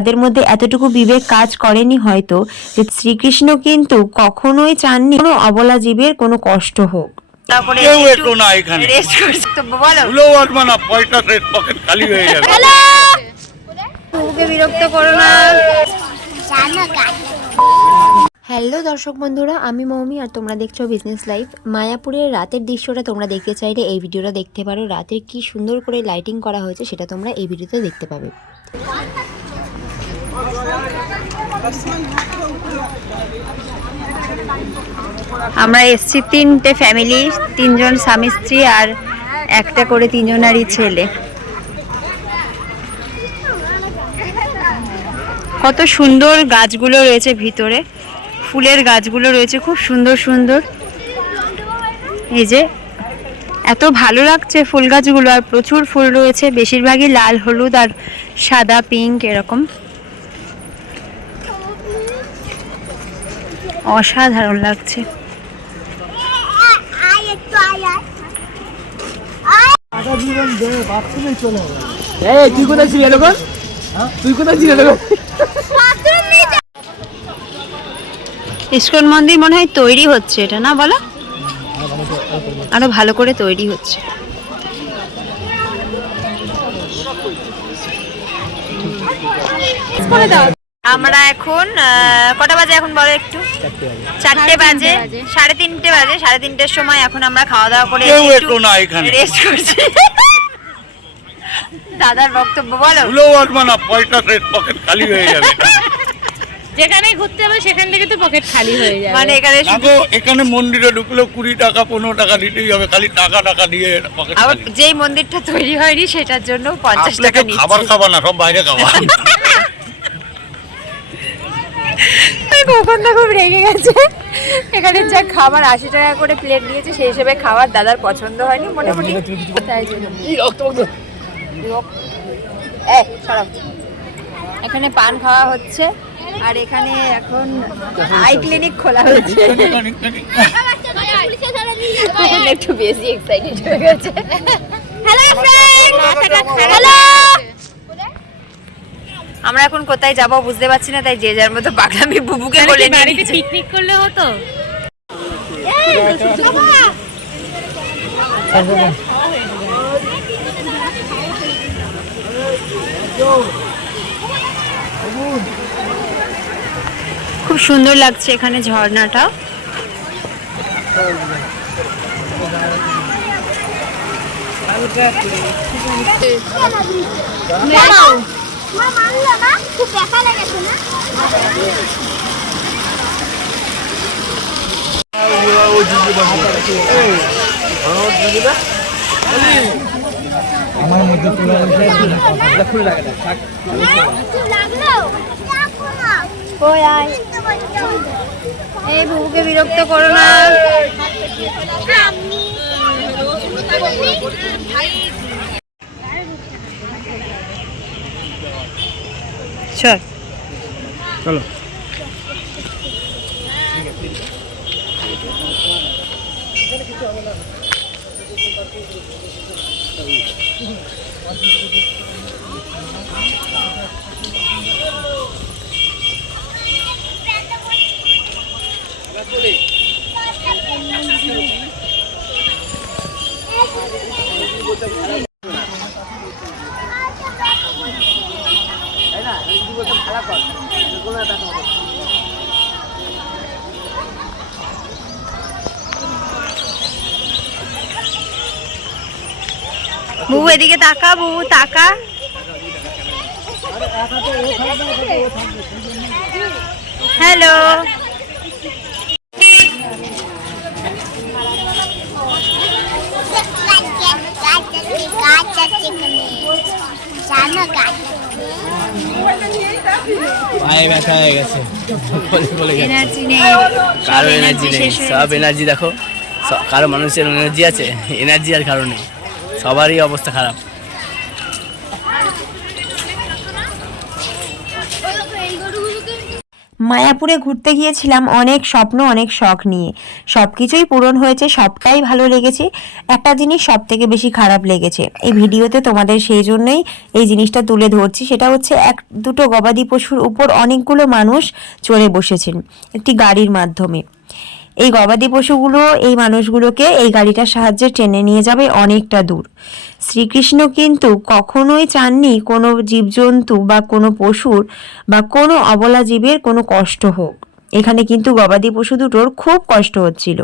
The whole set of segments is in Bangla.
তাদের মধ্যে এতটুকু বিবেক কাজ করেনি হয়তো যে শ্রীকৃষ্ণ কিন্তু কখনোই চাননি কোনো অবলা জীবের কোনো কষ্ট হোক। তারপরে কেউ একটু না এখানে রেস্ট করছে তো বলো ভুলেও আসবে না, পয়সা শেষ, পকেট খালি হয়ে যাবে। ওকে বিরক্ত করো না। হ্যালো দর্শক বন্ধুরা, আমি মৌমি আর তোমরা দেখছো বিজনেস লাইফ। মায়াপুরের রাতের দৃশ্যটা তোমরা দেখতে চাইলে এই ভিডিওটা দেখতে পারো। রাতের কি সুন্দর করে লাইটিং করা হয়েছে সেটা তোমরা এই ভিডিওতে দেখতে পাবে। আমরা এসছি তিনটে ফ্যামিলি, তিনজন স্বামী স্ত্রী আর একটা করে তিনজনারই ছেলে। কত সুন্দর গাছগুলো রয়েছে ভিতরে, ফুলের গাছগুলো রয়েছে খুব সুন্দর সুন্দর। এই যে এত ভালো লাগছে ফুল গাছগুলো, আর প্রচুর ফুল রয়েছে, বেশিরভাগই লাল, হলুদ আর সাদা, পিঙ্ক এরকম। অসাধারণ লাগছে। তুই কোথায় ছিলি এতক্ষণ? তুই কোথায় ছিলি এতক্ষণ? ইস্কন মন্দির মনে হয় তৈরি হচ্ছে, এটা না বলো? আরো ভালো করে তৈরি হচ্ছে। আমরা এখন কটা বাজে এখন বলো একটু? 4টে বাজে, 3:30 বাজে। 3:30-র সময় এখন আমরা খাওয়া দাওয়া করে কেউ একটু না এখানে রেস্ট করছি। দাদার বক্তব্য বলো। ভুলেও আসবে না, পয়সা শেষ, পকেট খালি হয়ে যাবে। যেখানে ঘুরতে হবে সেখান থেকে তো পকেট খালি হয়ে যাবে। মানে এখানে দেখো, এখানে মন্দিরে ঢুকলেও 20 টাকা 15 টাকা দিতেই হবে, খালি টাকা দিয়ে পকেট আবার খালি। যেই মন্দিরটা তৈরি হয়নি সেটার জন্য 50 আসলে টাকা কেউ নিচ্ছে। খাবার খাবা না, সব বাইরে খাওয়া। কখন তো খুব রেগে গেছে। এখানে যা খাবার 80 টাকা করে প্লেট দিয়েছে, সেই হিসেবে খাবার দাদার পছন্দ হয়নি মোটামুটি, তাই জন্য। সরাও। এখানে পান খাওয়া হচ্ছে আর এখানে এখন আই ক্লিনিক খোলা হয়েছে। এখন একটু বেশি এক্সাইটেড হয়ে গেছে। হ্যালো হ্যালো, আমরা এখন কোথায় যাব বুঝতে পারছি না, তাই যে যার মতো পাগলামি বুবুকে বলে নিয়ে বাড়িতে নিচ্ছে। পিকনিক করলে হতো। খুব সুন্দর লাগছে এখানে ঝর্ণাটা। আমার মধ্যে খুলে লাগে না। এই বুবুকে বিরক্ত করো না। চল চলো। বুবু এদিকে তাকা, বুবু তাকা। হ্যালো, পায়ে ব্যথা হয়ে গেছে, এনার্জি নেই, কারো এনার্জি নেই, সব এনার্জি দেখো। কারো মানুষের এনার্জি আছে, এনার্জি আর কারো নেই, সবারই অবস্থা খারাপ। মায়াপুরে ঘুরতে গিয়েছিলাম অনেক স্বপ্ন অনেক শখ নিয়ে, সব কিছুই পূরণ হয়েছে, সবটাই ভালো লেগেছে। একটা জিনিস সব থেকে বেশি খারাপ লেগেছে এই ভিডিওতে, তোমাদের সেই জন্যই এই জিনিসটা তুলে ধরছি। সেটা হচ্ছে দুটো গবাদি পশুর উপর অনেকগুলো মানুষ চড়ে বসেছেন একটি গাড়ির মাধ্যমে। এই গবাদি পশুগুলো এই মানুষগুলোকে এই গাড়িটার সাহায্যে টেনে নিয়ে যাবে অনেকটা দূর। শ্রীকৃষ্ণ কিন্তু কখনোই চাননি কোনো জীবজন্তু বা কোনো পশুর বা কোনো অবলা জীবের কোনো কষ্ট হোক। এখানে কিন্তু গবাদি পশু দুটোর খুব কষ্ট হচ্ছিল,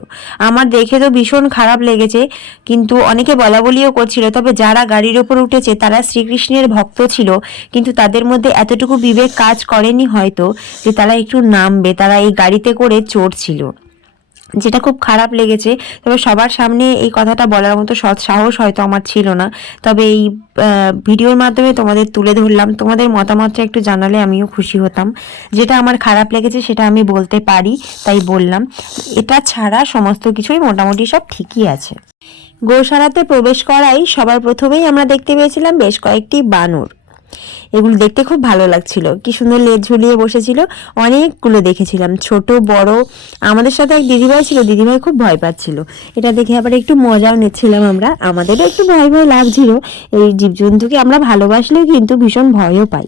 আমার দেখে তো ভীষণ খারাপ লেগেছে। কিন্তু অনেকে বলা বলিও করছিল, তবে যারা গাড়ির ওপর উঠেছে তারা শ্রীকৃষ্ণের ভক্ত ছিল, কিন্তু তাদের মধ্যে এতটুকু বিবেক কাজ করেনি হয়তো যে তারা একটু নামবে, তারা এই গাড়িতে করে চড়ছিল, যেটা খুব খারাপ লেগেছে। তবে সবার সামনে এই কথাটা বলার মতো সৎ সাহস হয়তো আমার ছিল না, তবে এই ভিডিওর মাধ্যমে তোমাদের তুলে ধরলাম। তোমাদের মতামতটা একটু জানালে আমিও খুশি হতাম। যেটা আমার খারাপ লেগেছে সেটা আমি বলতে পারি, তাই বললাম। এটা ছাড়া সমস্ত কিছুই মোটামুটি সব ঠিকই আছে। গৌশালাতে প্রবেশ করাই সবার প্রথমেই আমরা দেখতে পেয়েছিলাম বেশ কয়েকটি বানর। এগুলো দেখতে খুব ভালো লাগছিল, কি সুন্দর লেজ ঝুলিয়ে বসেছিল। অনেকগুলো দেখেছিলাম, ছোট বড়। আমাদের সাথে এক দিদিভাই ছিল, দিদিভাই খুব ভয় পাচ্ছিল। এটা দেখে আবার একটু মজাও নিচ্ছিলাম আমরা, আমাদেরও একটু ভয় ভয় লাগছিল। এই জীবজন্তুকে আমরা ভালোবাসলেও কিন্তু ভীষণ ভয়ও পাই।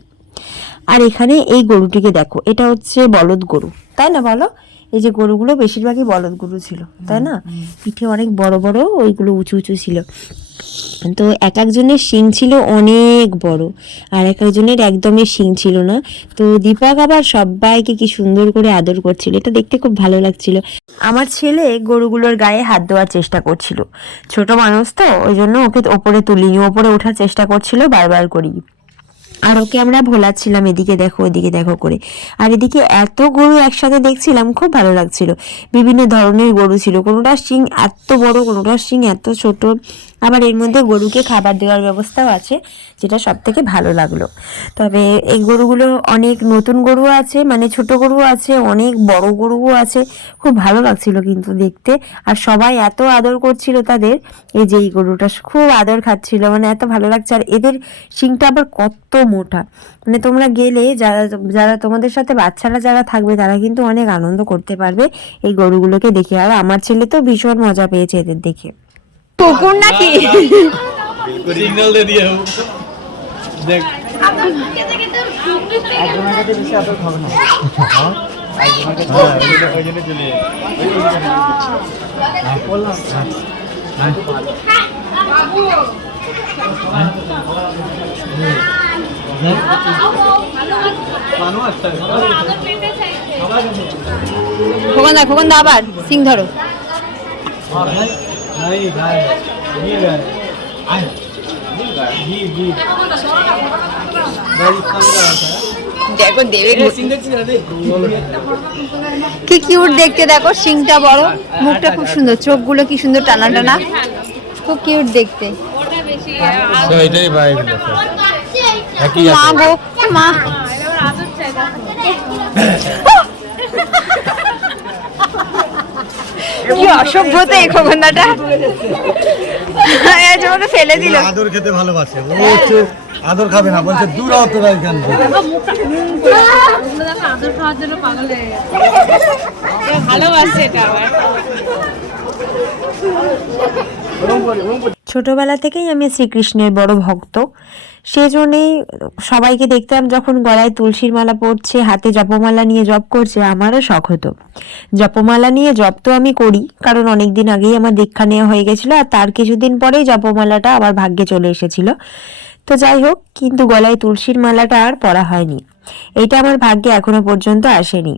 আর এখানে এই গরুটিকে দেখো, এটা হচ্ছে বলদ গরু, তাই না বলো? এই যে গরুগুলো বেশিরভাগই বলদ গরু ছিল, তাই না? পিঠে অনেক বড় বড়, ওইগুলো উঁচু উঁচু ছিল। তো এক একজনের শিং ছিল অনেক বড়, আর এক একজনের একদমই শিং ছিল না। তো দীপক আবার সবাইকে কি সুন্দর করে আদর করছিল, এটা দেখতে খুব ভালো লাগছিল। আমার ছেলে গরুগুলোর গায়ে হাত দেওয়ার চেষ্টা করছিল, ছোট মানুষ তো ওই জন্য ওকে ওপরে তুলিনি, ওপরে ওঠার চেষ্টা করছিল বারবার করি। আর ওকে আমরা ভোলাচ্ছিলাম এদিকে দেখো ওদিকে দেখো করে। আর এদিকে এত গরু একসাথে দেখছিলাম, খুব ভালো লাগছিল। বিভিন্ন ধরনের গরু ছিল, কোনোটার শিং এত বড়, কোনোটার শিং এত ছোট। আবার এর মধ্যে গরুকে খাবার দেওয়ার ব্যবস্থাও আছে, যেটা সব থেকে ভালো লাগলো। তবে এই গরুগুলো অনেক নতুন গরু আছে, মানে ছোট গরু আছে, অনেক বড় গরুও আছে। খুব ভালো লাগছিল কিন্তু দেখতে, আর সবাই এত আদর করছিল তাদের। এই যে এই গরুটা খুব আদর খাচ্ছিল, মানে এত ভালো লাগছে। আর এদের শিংটা আবার কত মোটা, মানে তোমরা গেলে যারা যারা তোমাদের সাথে বাচ্চারা যারা থাকবে তারা কিন্তু অনেক আনন্দ করতে পারবে এই গরুগুলোকে দেখে। আর আমার ছেলে তো ভীষণ মজা পেয়েছে এদের দেখে। কুকুর নাকি? সিগন্যাল দিয়ে দিয়ে দেখ খোকন দা আবার সিং ধরো। দেখো দেবে কি কিউট দেখতে, দেখো সিংটা বড়, মুখটা খুব সুন্দর, চোখগুলো কি সুন্দর টানা টানা, খুব কিউট দেখতে। এটাই ভাই মা গো মা, কি অসভ্যতা এই খোকনদাটা, ফেলে দিল। আদর খেতে ভালোবাসে, ও হচ্ছে আদর খাবে না, বলছে দূর হও তোরা এখান থেকে। আদর খাওয়ার জন্য পাগল হয়ে গেছে, ভালোবাসে এটা আবার। ছোটবেলা থেকেই আমি শ্রীকৃষ্ণের বড় ভক্ত, সেজন্যই সবাইকে দেখতাম যখন গলায় তুলসীর মালা পরছে, হাতে জপমালা নিয়ে জপ করছে, আমারও শখ হতো। জপমালা নিয়ে জপ তো আমি করি, কারণ অনেকদিন আগেই আমার দীক্ষা নেওয়া হয়ে গেছিলো, আর তার কিছুদিন পরেই জপমালাটা আমার ভাগ্যে চলে এসেছিল। তো যাই হোক, কিন্তু গলায় তুলসীর মালাটা আর পরা হয়নি, এইটা আমার ভাগ্যে এখনো পর্যন্ত আসেনি।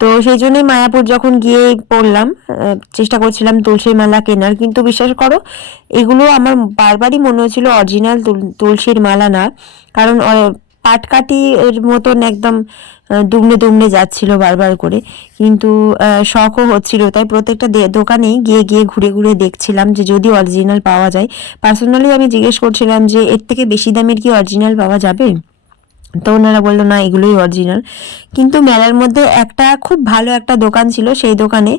তো সেই জন্যই মায়াপুর যখন গিয়ে পড়লাম, চেষ্টা করছিলাম তুলসীর মালা কেনার, কিন্তু বিশ্বাস করো এগুলো আমার বারবারই মনে হচ্ছিল অরিজিনাল তুলসীর মালা না, কারণ পাটকাঠি এর মতন একদম দুমড়ে দুমড়ে যাচ্ছিল বারবার করে। কিন্তু শখও হচ্ছিল, তাই প্রত্যেকটা দোকানেই গিয়ে গিয়ে ঘুরে ঘুরে দেখছিলাম যে যদি অরিজিনাল পাওয়া যায়। পার্সোনালি আমি জিজ্ঞেস করছিলাম যে এর থেকে বেশি দামের কি অরিজিনাল পাওয়া যাবে, তো ওনারা বললো না এগুলোই অরিজিনাল। কিন্তু মেলার মধ্যে একটা খুব ভালো একটা দোকান ছিল, সেই দোকানে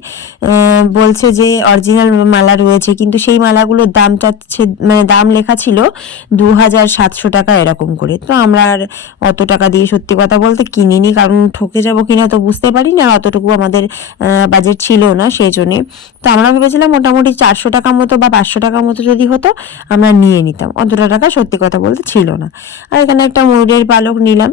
বলছে যে অরিজিনাল মালা রয়েছে, কিন্তু সেই মালাগুলোর দাম চাচ্ছে, মানে দাম লেখা ছিল 2700 টাকা এরকম করে। তো আমরা আর অত টাকা দিয়ে সত্যি কথা বলতে কিনিনি, কারণ ঠকে যাবো কিনা তো বুঝতে পারি না, আর অতটুকু আমাদের বাজেট ছিল না সেই জন্যে। তো আমরা ভেবেছিলাম মোটামুটি 400 টাকা মতো বা 500 টাকা মতো যদি হতো আমরা নিয়ে নিতাম, অতটা টাকা সত্যি কথা বলতে ছিল না। আর এখানে একটা ময়ূরের পালক নিলাম।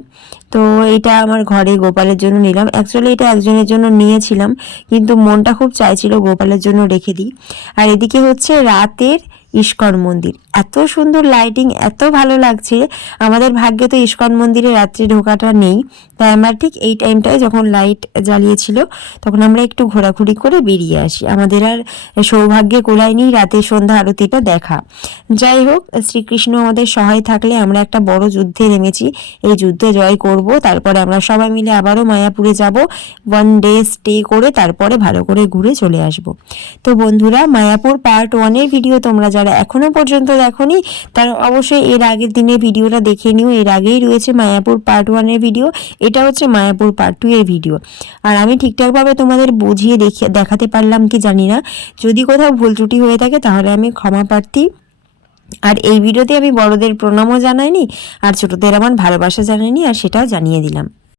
তো এটা আমার ঘরে গোপালের জন্য নিলাম। অ্যাকচুয়ালি এটা একজনের জন্য নিয়েছিলাম, কিন্তু মনটা খুব চাইছিল গোপালের জন্য রেখে দিই। আর এদিকে হচ্ছে রাতের ইস্কন মন্দির, এত সুন্দর লাইটিং, এত ভালো লাগছে। আমাদের ভাগ্যে তো ইস্কন মন্দিরে রাত্রে ঢোকাটা নেই, তাই আমরা ঠিক এই টাইমটায় যখন লাইট জ্বালিয়েছিল তখন আমরা একটু ঘোরাঘুরি করে বেরিয়ে আসি। আমাদের আর সৌভাগ্যে কোলায়নি রাতের সন্ধ্যা আরতিটা দেখা। যাই হোক, শ্রীকৃষ্ণ আমাদের সহায় থাকলে আমরা একটা বড় যুদ্ধে নেমেছি, এই যুদ্ধে জয় করব। তারপরে আমরা সবাই মিলে আবারও মায়াপুরে যাব, 1 ডে স্টে করে তারপরে ভালো করে ঘুরে চলে আসব। তো বন্ধুরা, মায়াপুর পার্ট 1-এর ভিডিও তোমরা যারা এখনো পর্যন্ত দেখোনি তারা অবশ্যই এর আগের দিনে ভিডিওটা দেখে নিও। এর আগেই রয়েছে মায়াপুর পার্ট 1-এর ভিডিও, এটা হচ্ছে মায়াপুর পার্ট 2-এর ভিডিও। আর আমি ঠিকঠাকভাবে তোমাদের বুঝিয়ে দেখাতে পারলাম কি জানি না, যদি কোথাও ভুল ত্রুটি হয়ে থাকে তাহলে আমি ক্ষমা প্রার্থী। আর এই ভিডিওতে আমি বড়দের প্রণামও জানাইনি, আর ছোটদের আমার ভালোবাসা জানাইনি, আর সেটাও জানিয়ে দিলাম।